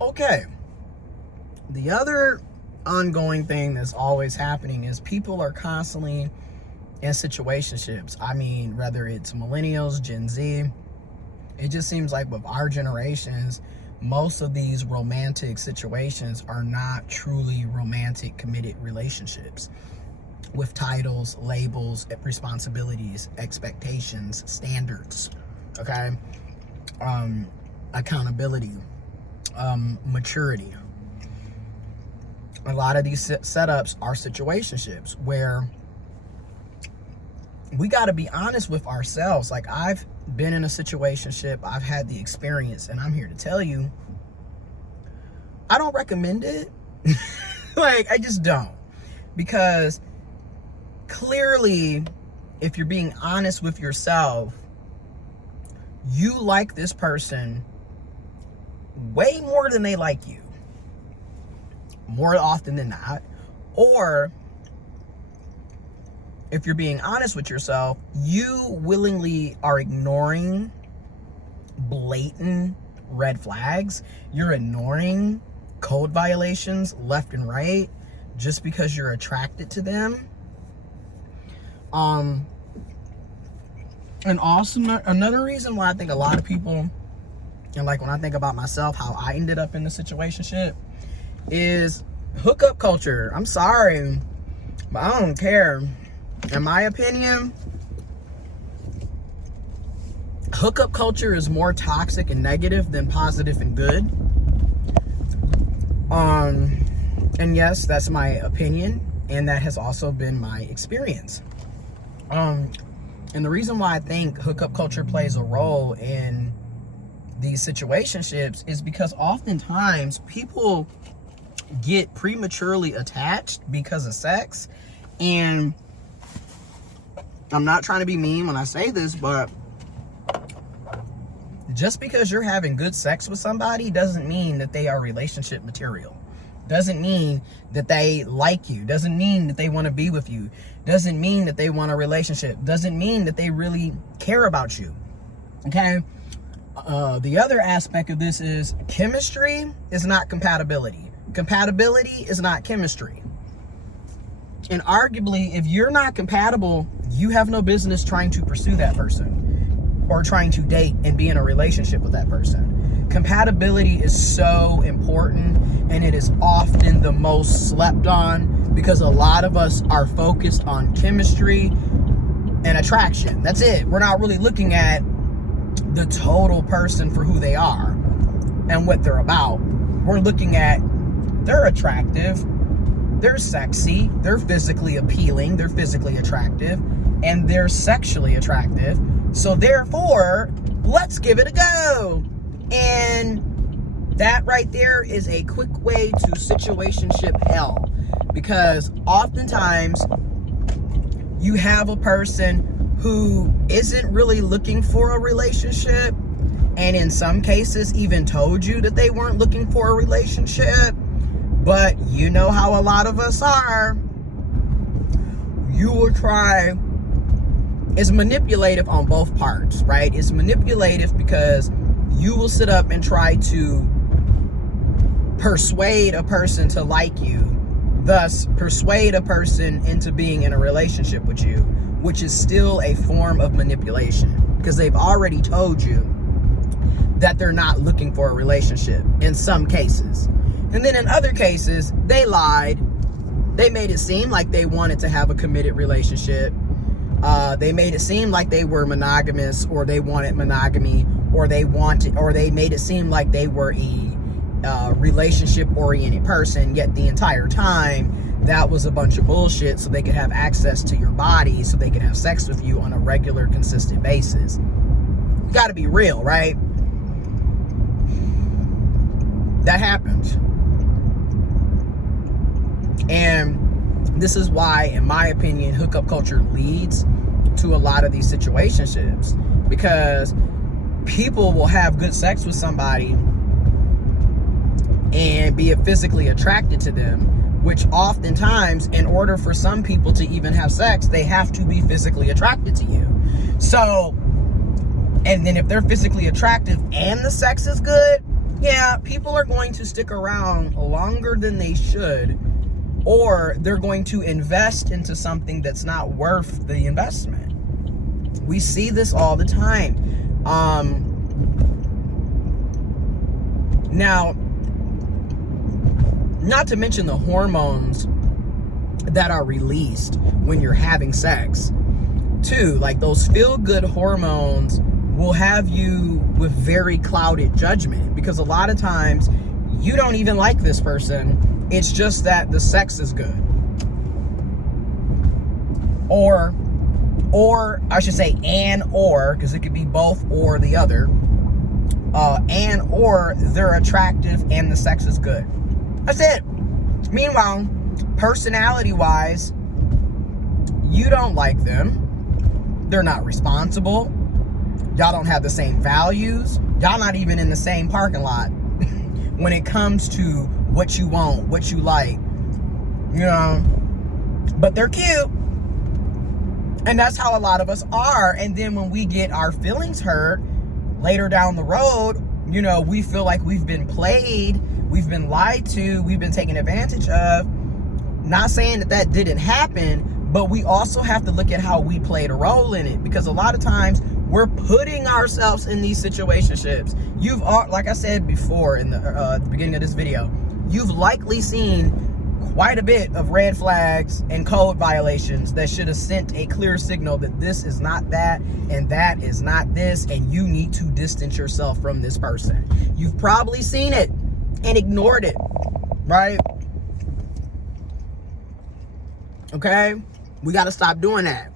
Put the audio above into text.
Okay. The other ongoing thing that's always happening is people are constantly in situationships. I mean, whether it's millennials, Gen Z, it just seems like with our generations, most of these romantic situations are not truly romantic, committed relationships with titles, labels, responsibilities, expectations, standards, okay? Accountability, maturity. A lot of these setups are situationships where we got to be honest with ourselves. Like, I've been in a situationship, I've had the experience, and I'm here to tell you, I don't recommend it. Like, I just don't. Because clearly, if you're being honest with yourself, you like this person way more than they like you, more often than not. Or if you're being honest with yourself, you willingly are ignoring blatant red flags. You're ignoring code violations left and right just because you're attracted to them. And also another reason why I think a lot of people, and like when I think about myself, how I ended up in the situationship, is hookup culture. I'm sorry, but I don't care. In my opinion, hookup culture is more toxic and negative than positive and good. And yes, that's my opinion, and that has also been my experience. And the reason why I think hookup culture plays a role in these situationships is because oftentimes people get prematurely attached because of sex. And I'm not trying to be mean when I say this, but just because you're having good sex with somebody doesn't mean that they are relationship material. Doesn't mean that they like you. Doesn't mean that they want to be with you. Doesn't mean that they want a relationship. Doesn't mean that they really care about you. Okay? The other aspect of this is chemistry is not compatibility. Compatibility is not chemistry. And arguably, if you're not compatible, you have no business trying to pursue that person or trying to date and be in a relationship with that person. Compatibility is so important, and it is often the most slept on because a lot of us are focused on chemistry and attraction. That's it. We're not really looking at the total person for who they are and what they're about. We're looking at they're attractive, they're sexy, they're physically appealing, they're physically attractive, and they're sexually attractive. So therefore, let's give it a go. And that right there is a quick way to situationship hell, because oftentimes you have a person who isn't really looking for a relationship, and in some cases even told you that they weren't looking for a relationship. But you know how a lot of us are. You will try. It's manipulative on both parts, right? It's manipulative because you will sit up and try to persuade a person to like you, thus persuade a person into being in a relationship with you, which is still a form of manipulation because they've already told you that they're not looking for a relationship in some cases. And then in other cases, they lied. They made it seem like they wanted to have a committed relationship. They made it seem like they were monogamous, or they wanted monogamy, or they made it seem like they were a relationship-oriented person, yet the entire time, that was a bunch of bullshit so they could have access to your body, so they could have sex with you on a regular, consistent basis. You gotta be real, right? That happens. And this is why, in my opinion, hookup culture leads to a lot of these situationships, because people will have good sex with somebody and be physically attracted to them, which oftentimes, in order for some people to even have sex, they have to be physically attracted to you. So, and then if they're physically attractive and the sex is good, Yeah, people are going to stick around longer than they should, or they're going to invest into something that's not worth the investment. We see this all the time. Now, not to mention the hormones that are released when you're having sex too, like those feel-good hormones will have you with very clouded judgment, because a lot of times you don't even like this person. It's just that the sex is good. Or I should say or, because it could be both or the other. Or they're attractive and the sex is good. That's it. Meanwhile, personality-wise, you don't like them. They're not responsible. Y'all don't have the same values. Y'all not even in the same parking lot when it comes to what you want, what you like, you know. But they're cute. And that's how a lot of us are. And then when we get our feelings hurt later down the road, you know, we feel like we've been played, we've been lied to, we've been taken advantage of. Not saying that that didn't happen, but we also have to look at how we played a role in it, because a lot of times we're putting ourselves in these situationships. You've, like I said before in the beginning of this video, you've likely seen quite a bit of red flags and code violations that should have sent a clear signal that this is not that and that is not this, and you need to distance yourself from this person. You've probably seen it and ignored it, right? Okay? We got to stop doing that.